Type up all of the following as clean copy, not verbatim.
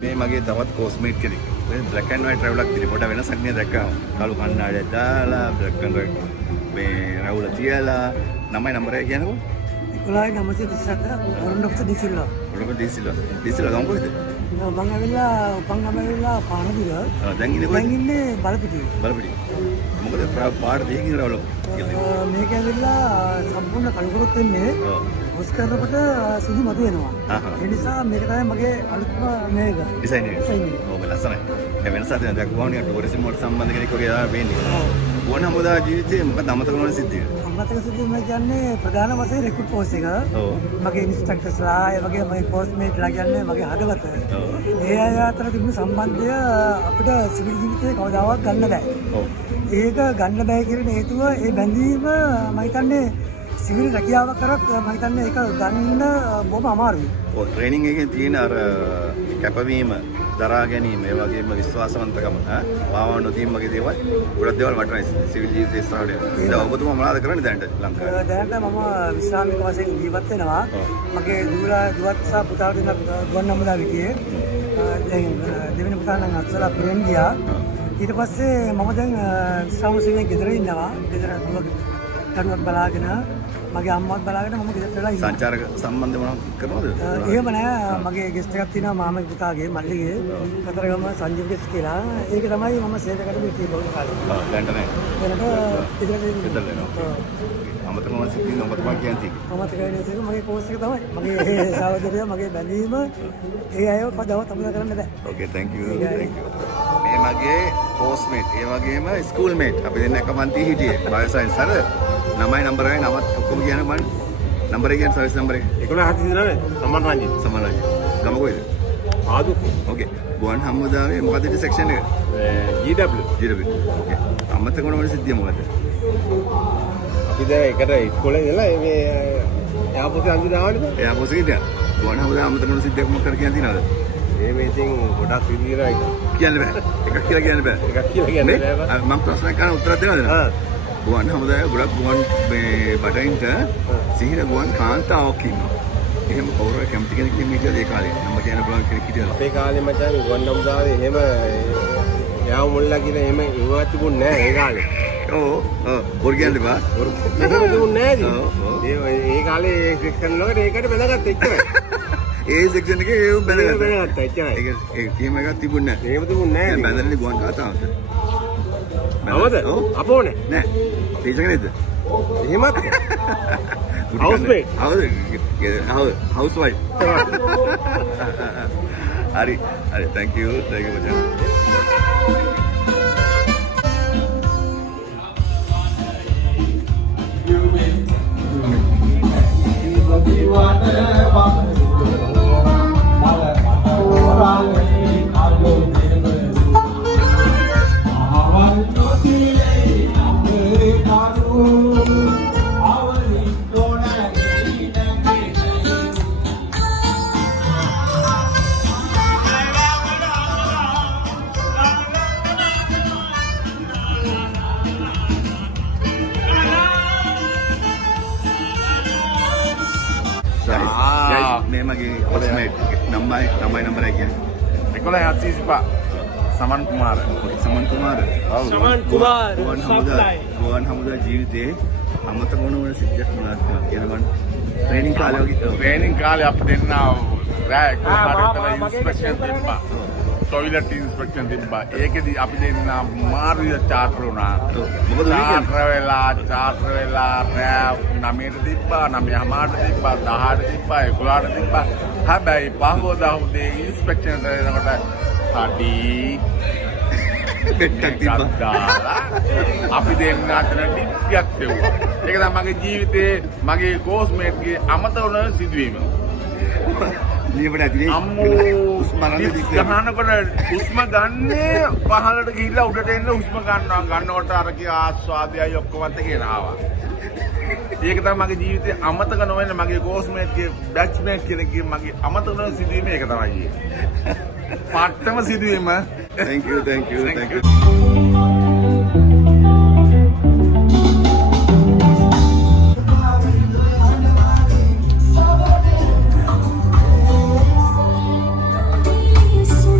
මේ මගේ තවත් කෝස්මේට් කෙනෙක්. මේ බ්ලැක් ඇන්ඩ් වයිට් රැවුලක් තියෙන පොඩ වෙනසක් නේද දැක්කම. කළු කණ්ණාඩියක් දාලා බ්ලැක් ඇන්ඩ් වයිට් මේ රැවුල තියලා නමයි නම්බරය කියනකො 1937 වරුණොක්ස ඩිසිල්ලා. වරුණොක්ස ඩිසිල්ලා ගම කොහෙද? මම ඇවිල්ලා උපංගම ඇවිල්ලා පානදුර. දැන් ඉන්නේ කොහෙද? දැන් ඉන්නේ බලපිටියේ. මොකද පාඩ දෙකකින් රැවුල මේක ඇවිල්ලා සම්පූර්ණ කලකරොත් වෙන්නේ. පොස් කරනකොට සුදු මතු වෙනවා. ඒ නිසා මේක තමයි මගේ අලුත්ම මේක. ඩිසයින් එක. ඔව් ලස්සනයි. ඒ වෙනසක් දැන් ගුවන්විදුලියට ටූරිසම් වලට සම්බන්ධ කෙනෙක් වගේ ආවා වෙන්නේ. ගුවන් හමුදා ජීවිතේ මොකද අමතක නොවන සිද්ධිය? අමතක සිද්ධිය මම කියන්නේ ප්‍රධාන වශයෙන් රෙක්රුට් පෝස්ට් එක. මගේ ඉන්ස්ට්‍රක්ටර්ස්ලා ඒ වගේ මගේ පෝස්ට්මේට්ලා කියන්නේ මගේ හදවත. ඒ අය අතර තිබුණු සම්බන්ධය අපිට සිවිල් ජීවිතේ කවදාවත් ගන්න බෑ. ඒක ගන්න බෑ කියන හේතුව ඒ බැඳීම මම හිතන්නේ සිවිල් රැකියාවක් කරත් මම හිතන්නේ ඒක ගන්න බොහොම අමාරුයි. ඔව් ට්‍රේනින් එකේ තියෙන අර කැපවීම දරා ගැනීම ඒ වගේම විශ්වාසවන්තකම පාවා නොදීම වගේ දේවල් ගොඩක් දේවල් වටිනයි සිවිල් ජීවිතේ ඉස්සරහට. ඒක ඔබතුමා මොනවද කරන්නේ දැනට ලංකාවේ? දැනට මම විශ්‍රාමික වශයෙන් ජීවත් වෙනවා. මගේ දුවත් සහ පුතාට දෙන ගුවන් හමුදා විදියේ දැන් දෙවෙනි පුතා නම් අත්සලා ප්‍රේම් ගියා. ඊට පස්සේ මම දැන් විශ්‍රාම සේවයේ ගෙදර ඉන්නවා. ගෙදර දරුවක් බලාගෙන මගේ අම්මවත් බලාගෙන මම ගෙදරට වෙලා ඉන්නවා. සංචාරක සම්බන්ධ මොනවද කරනවද? එහෙම නෑ. මගේ ගෙස්ට් එකක් තියෙනවා මාමගේ පුතාගේ මල්ලිගේ කතරගම සංජීව ගෙස්ට් කියලා. ඒක තමයි මම සේවය කරපු ඉතිරි බොහෝ කාලේ. දැනට නෑ. දැනට ඉතිරි දෙනවා. අමතක මොන සිද්ධියද ඔබ තමයි කියන්නේ? අමතක වෙන එක මගේ කෝස් එක තමයි. මගේ සහෝදරයා මගේ බැඳීම ඒ අයව කවදාවත් අමතක කරන්න බෑ. ඕකේ thank you. මේ මගේ කෝස්මේට් ඒ වගේම ස්කූල්මේට් අපි දෙන්න එක පන්ති හිටියේ බයෝසයන්ස් අර නමයි නම්බරයි නමත් ඔක්කොම කියන මන් නම්බරේ කියන සර්විස් නම්බර් එක 1179 සමන් රංජිත් ගම කොහෙද? ආදු. ඕකේ ගුවන් හමුදාවේ මොකද සෙක්ෂන් එක? GW. ඕකේ අමතක වුණ සිද්ධිය මොකද? අපි දැන් එකට ඉස්කෝලේ ඉඳලා මේ එයාපොසේ අන්ති දාවනේ. එයාපොසේ ගියා. ගුවන් හමුදාව අමතක වුණ සිද්ධියක් මොකක්ද කියන තියනවද? ඒ මේ ඉතින් ගොඩක් විදිහට කියන්න බෑ. එකක් කියලා කියන්න බෑ. මම ප්‍රශ්න කරන උත්තර දෙනවද? ගුවන් හමුදාවේ ගොඩක් ගුවන් මේ බටහින්ට සිහින ගුවන් කාන්තාවක් ඉන්නවා. එහෙම කවුරු කැමති කෙනෙක් ඉන්නේ ඒ කාලේ. නම කියන්න පුළුවන් කෙනෙක් හිටියද? අපේ කාලේ මචං ගුවන් හමුදාවේ එහෙම යාව මුල්ලා කියලා එහෙම ඉවවත් තිබුණේ නැහැ ඒ කාලේ. ඔව් බොරු කියන්න බෑ. එහෙම තිබුණේ නැහැ. ඒ කාලේ සෙක්ෂන් වලට ඒකට බෙදාගත්ත එච්චරයි. ඒ සෙක්ෂන් එකේ ඒ බෙදාගත්තා එච්චරයි. ඒක ටීම් එකක් තිබුණේ නැහැ. එහෙම තිබුණේ නැහැ. බැඳලා ගුවන් කාන්තාවට. නවද? අපෝනේ. නෑ. ටීචර් කෙනෙක්ද? එහෙමත්. හවුස්මේට්. හවුස්වයිෆ්. හරි. thank you මචං. මේ මගේ හොස්මේට් නම්බරයි නම්බරයි කියන්නේ 1185 සමන් කුමාර. ගුවන් හමුදා ජීවිතේ අමතක වුණ සිද්ධියක් මොනවද කියලා මම ට්‍රේනින් කාලේ වගේ ට්‍රේනින් කාලේ අපිට දෙන්න රෑ 11ට ඉන්ස්පෙක්ෂන් තිබ්බා. ටොයිලට් ඉන්ස්පෙක්ෂන් තිබ්බා. ඒකෙදි අපි දෙන්න මාර්ගය චාටර් වුණා. මොකද චාටර් වෙලා රෑ 9ට තිබ්බා, 9:00ට තිබ්බා, 10ට තිබ්බා, 11ට තිබ්බා. හැබැයි පහවදා උදේ ඉන්ස්පෙක්ෂන් කරනකොට අඩි පෙට්ටක් තිබ්බා. අපි දෙන්න අතර ටිප්ස් එකක් දෙවුවා. ඒක තමයි මගේ ජීවිතේ මගේ කෝස්මේට්ගේ අමතක වුණ සිදුවීම. නියමට ඇතුලේ ගන්නකොට හුස්ම ගන්නේ පහළට ගිහිල්ලා උඩට එන්න හුස්ම ගන්නකොට අර කී ආස්වාදයයි ඔක්කොමත් එකේන ආවා. ඒක තමයි මගේ ජීවිතේ අමතක නොවෙන මගේ කෝස්මේට්ගේ බැච්මේට් කෙනෙක්ගේ මගේ අමතක නොවන සිදුවීම ඒක තමයි. පාටම සිදුවීම. thank you So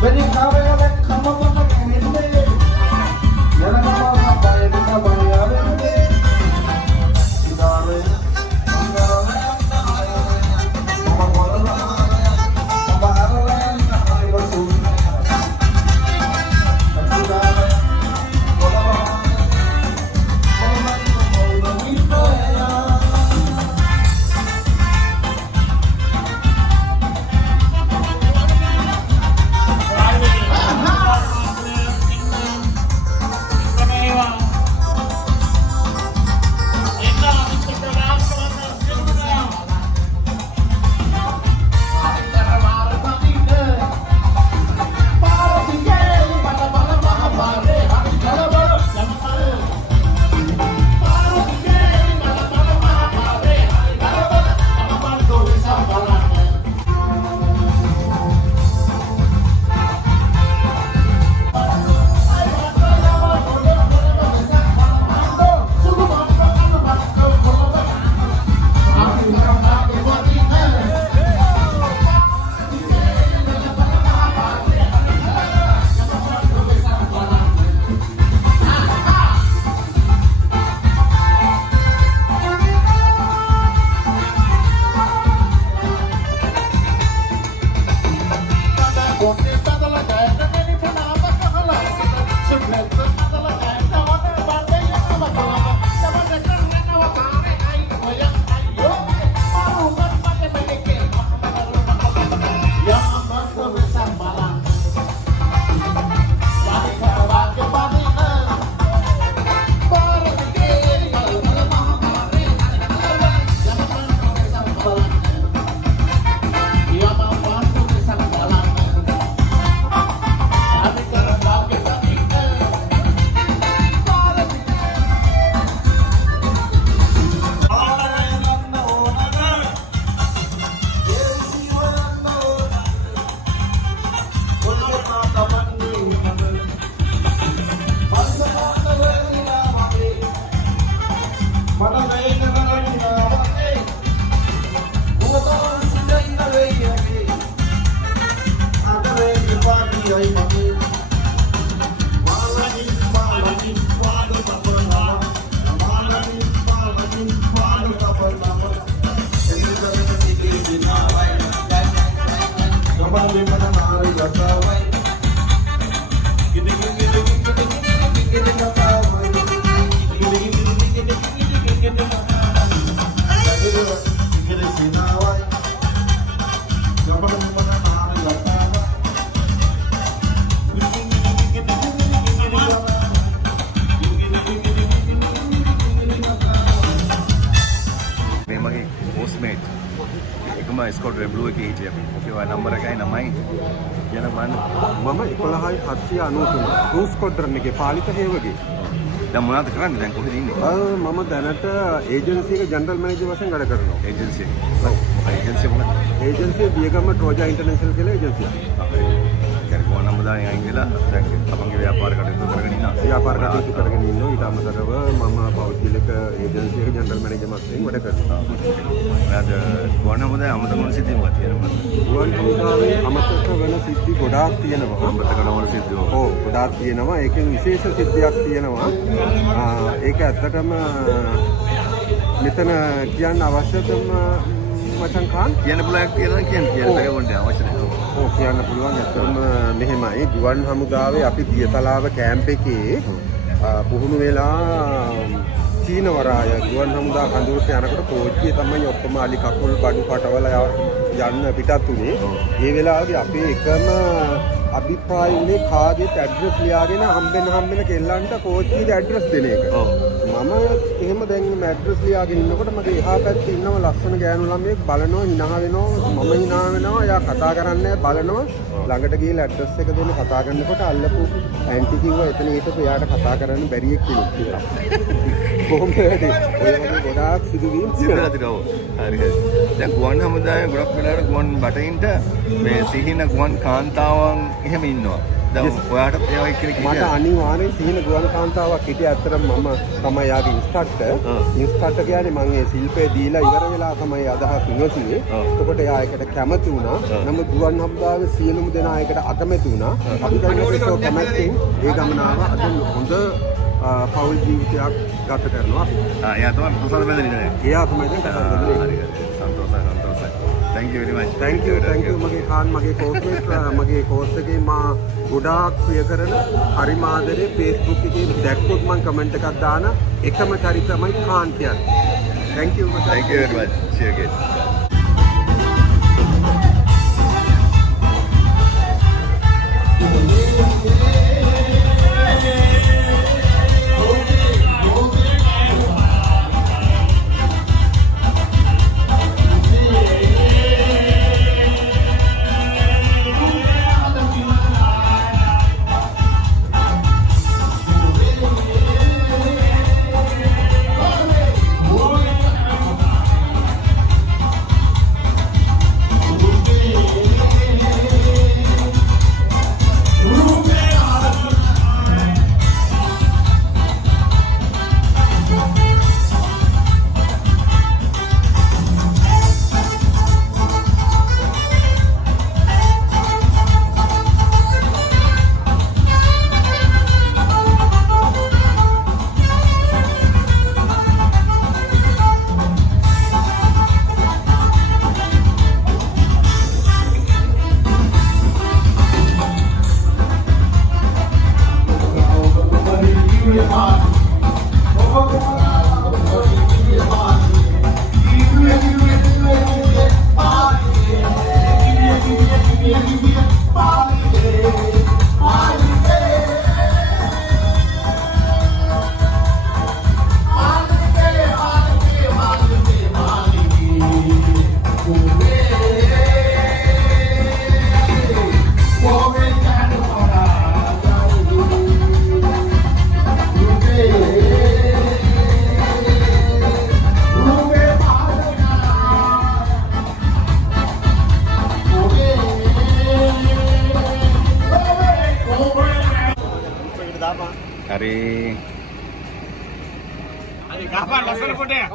When එකේ හිටියේ අපි. ඔකේ ඔය නම්බර එකයි 9යි. කියන බලන්න. මම 11,793 රූස් කොඩ්රන් එකේ පාලිත හේවගේ. දැන් මොනවද කරන්නේ? දැන් කොහෙද ඉන්නේ? මම දැනට ඒජන්සි එක ජනරල් මැනේජර් වශයෙන් වැඩ කරනවා. ඒජන්සි. ඒජන්සි මොකක්ද? ඒජන්සිය බියගම ට්‍රෝජා ඉන්ටර්නැෂනල් කියලා ඒජන්සියක්. කියන්නේ ගෝන නම්බදානේ අයින් වෙලා දැන් තමන්ගේ ව්‍යාපාර කටයුතු කරගෙන ඉන්නවා. ව්‍යාපාර කටයුතු කරගෙන ඉන්නවා. ඊට අමතරව මම පෞද්ගලික ඒජන්සි එක ජනරල් මැනේජර් වශයෙන් වැඩ කරනවා. අද ගෝන නම්බදානේ අමතක වෙන සිද්ධි මොකක්ද තියෙනවා? ගුවන් හමුදාවේ අමතක වෙන සිද්ධි ගොඩාක් තියෙනවා. අමතක නොවන සිද්ධි. ඔව් ගොඩාක් තියෙනවා. ඒකෙන් විශේෂ සිද්ධියක් තියෙනවා. ඒක ඇත්තටම මෙතන කියන්න අවශ්‍යතම මචං කාන් කියන්න පුළුවන් කියලා කියන්න ඕනේ අවශ්‍ය නැහැ. ඔව් කියන්න පුළුවන්. ඇත්තටම මෙහෙමයි. ගුවන් හමුදාවේ අපි දියතලාව කැම්ප් එකේ පුහුණු වෙලා චීන වරාය ගුවන් හමුදා කඳවුරට යනකොට කෝච්චියේ තමයි ඔක්කොම අලි කකුල් බඩු පටවල යන්න පිටත් උනේ. ඒ වෙලාවේ අපේ එකම අභිප්‍රාය උනේ කාගේත් ඇඩ්‍රස් ලියාගෙන හම්බෙන්න කෙල්ලන්ට කෝච්චියේ ඇඩ්‍රස් දෙන එක. මම එහෙම දැන් ඇඩ්‍රස් ලියාගෙන ඉන්නකොට මගේ එහා පැත්තේ ඉන්නව ලස්සන ගෑනු ළමයෙක් බලනවා hina වෙනවා මම hina වෙනවා එයා කතා කරන්නේ බලනවා ළඟට ගිහලා ඇඩ්‍රස් එක දෙන්න කතා කරනකොට අල්ලපු ඇන්ටි කිව්වා එතන හිටපු එයාට කතා කරන්න බැරි එක් කෙනෙක් කියලා. කොහොමද ඔය වගේ ගොඩාක් සිදුවීම් තියෙනවා. හරි හරි. දැන් ගුවන් හමුදාවේ ගොඩක් වෙලාවට ගුවන් බටහින්ට මේ සිහින ගුවන් කාන්තාවන් එහෙම ඉන්නවා. දැන් ඔයාට ඒවා එක්කෙනෙක් මට අනිවාර්යෙන් සිහින ගුවන් කාන්තාවක් හිටිය ඇත්තටම මම තමයි යාගේ ඉන්ස්ට්‍රක්ටර්. ඉන්ස්ට්‍රක්ටර් කියන්නේ මම ඒ ශිල්පේ දීලා ඉවර වෙලා තමයි අදහස් ඉවසුවේ. එතකොට එයා ඒකට කැමති වුණා. නමුත් ගුවන් හමුදාවේ සියලුම දෙනා ඒකට අකමැති වුණා. අපි දැන් කැමැත්තෙන් ඒ ගමනාව අද හොඳ පෞල් ජීවිතයක් ගත කරනවා. එයා තමයි ප්‍රසන්න බඳින්නේ නේද? එයා තමයි දැන් කතා කරන්නේ. හරි හරි. සන්තෝෂයි. Thank you very much. Thank you මගේ කාන් මගේ මගේ කෝස් එකේ මා ගොඩාක් ප්‍රිය කරන හරිම ආදරේ Facebook එකේ දැක්කොත් මම කමෙන්ට් එකක් දාන එකම චරිත තමයි කාන් කියන්නේ. Thank you very much. See you again. Hari kapan langsung foto ya?